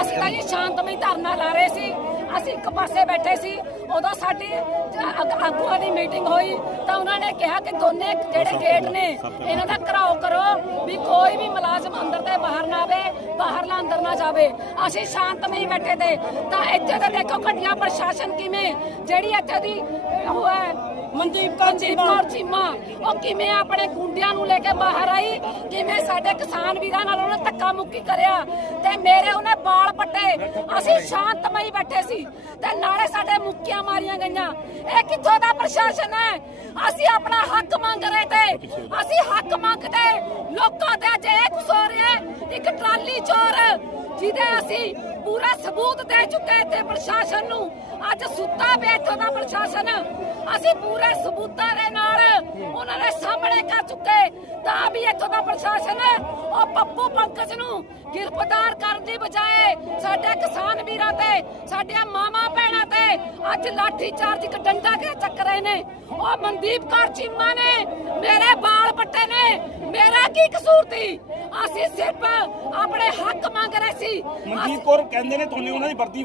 ਅਸੀਂ ਤਾਂ ਜੀ ਸ਼ਾਂਤਮਈ ਧਰਨਾ ਲਾ ਰਹੇ ਸੀ। ਅਸੀਂ ਇੱਕ ਪਾਸੇ ਬੈਠੇ ਸੀ। ਉਦੋਂ ਸਾਡੀ ਆਗੂਆਂ ਦੀ ਮੀਟਿੰਗ ਹੋਈ ਤਾਂ ਉਹਨਾਂ ਨੇ ਕਿਹਾ ਕਿ ਦੋਨੇ ਜਿਹੜੇ ਗੇਟ ਨੇ। ਇਹਨਾਂ ਦਾ ਘਰਾਓ ਕਰੋ ਵੀ ਕੋਈ ਵੀ ਮੁਲਾਜ਼ਮ ਅੰਦਰ ਤੇ ਬਾਹਰ ਨਾ ਆਵੇ ਬਾਹਰਲਾ ਅੰਦਰ ਨਾ ਜਾਵੇ। ਅਸੀਂ ਸ਼ਾਂਤਮਈ ਬੈਠੇ ਤੇ। ਤਾਂ ਇੱਥੇ ਤਾਂ ਦੇਖੋ ਘਟੀਆ ਪ੍ਰਸ਼ਾਸਨ ਕਿਵੇਂ ਜਿਹੜੀ ਇੱਥੇ ਦੀ ਉਹ ਹੈ ਮਨਦੀਪ ਕੌਰ ਚੀਮਾ। ਚੀਮਾ। ਉਹ ਕਿਵੇਂ ਆਪਣੇ ਗੁੰਡਿਆਂ ਨੂੰ ਲੈ ਕੇ ਬਾਹਰ ਆਈ ਕਿਵੇਂ ਸਾਡੇ ਕਿਸਾਨ ਵੀਰਾਂ ਨਾਲ ਉਹਨੇ ਧੱਕਾ ਮੁੱਕੀ ਕਰਿਆ। ਤੇ ਮੇਰੇ ਉਹਨੇ ਬਾਲ ਪੱਟੇ। ਅਸੀਂ ਸ਼ਾਂਤਮਈ ਬੈਠੇ ਸੀ। ਤੇ ਨਾਲੇ ਸਾਡੇ ਮੁੱਕੀਆਂ ਮਾਰੀਆਂ ਗਈਆਂ। ਇਹ ਕਿੱਥੋਂ ਦਾ ਪ੍ਰਸ਼ਾਸਨ ਹੈ? ਅਸੀਂ ਆਪਣਾ ਹੱਕ ਮੰਗ ਰਹੇ ਤੇ ਅਸੀਂ ਹੱਕ ਮੰਗਦੇ ਲੋਕਾਂ ਦੇ ਹੈ। ਚੋਰ, ਜਿਹਦੇ ਅਸੀਂ ਪੂਰਾ ਸਬੂਤ ਦੇ ਚੁੱਕੇ ਤੇ ਪ੍ਰਸ਼ਾਸਨ ਨੂੰ। ਅੱਜ ਸੁੱਤਾ ਪਿਆ ਇੱਥੋਂ ਦਾ ਪ੍ਰਸ਼ਾਸਨ। ਅਸੀਂ ਪੂਰੇ ਸਬੂਤਾਂ ਦੇ ਨਾਲ ਉਹਨਾਂ ਦੇ ਸਾਹਮਣੇ ਕਰ ਚੁੱਕੇ ਤਾਂ ਵੀ ਇੱਥੋਂ ਦਾ ਪ੍ਰਸ਼ਾਸਨ ਉਹ ਪੱਪੂ ਪੰਕਜ ਨੂੰ ਗ੍ਰਿਫਤਾਰ ਕਰਨ ਦੀ ਬਜਾਏ ਸਾਡੇ ਕਿਸਾਨ ਵੀਰਾਂ ਤੇ, ਸਾਡੀਆਂ ਮਾਮਾ ਭੈਣਾਂ ਤੇ ਅੱਜ ਲਾਠੀ ਚਾਰਜ ਇੱਕ ਡੰਡਾ ਕੇ ਚੱਕ ਰਹੇ ਨੇ। ਉਹ ਮਨਦੀਪ ਕੌਰ ਚੀਮਾ ਨੇ, ਮੇਰੇ ਬਾਲ ਪੱਟੇ ਨੇ। ਮੇਰਾ ਕੀ ਕਸੂਰ ਸੀ ਅਸੀਂ ਸਿਰਫ ਆਪਣੇ ਹੱਕ ਮੰਗ ਰਹੇ ਸੀ ਮਨਜੀਤ ਕੌਰ ਕਹਿੰਦੇ ਨੇ ਤੁਹਾਨੂੰ ਉਹਨਾਂ ਦੀ ਵਰਦੀ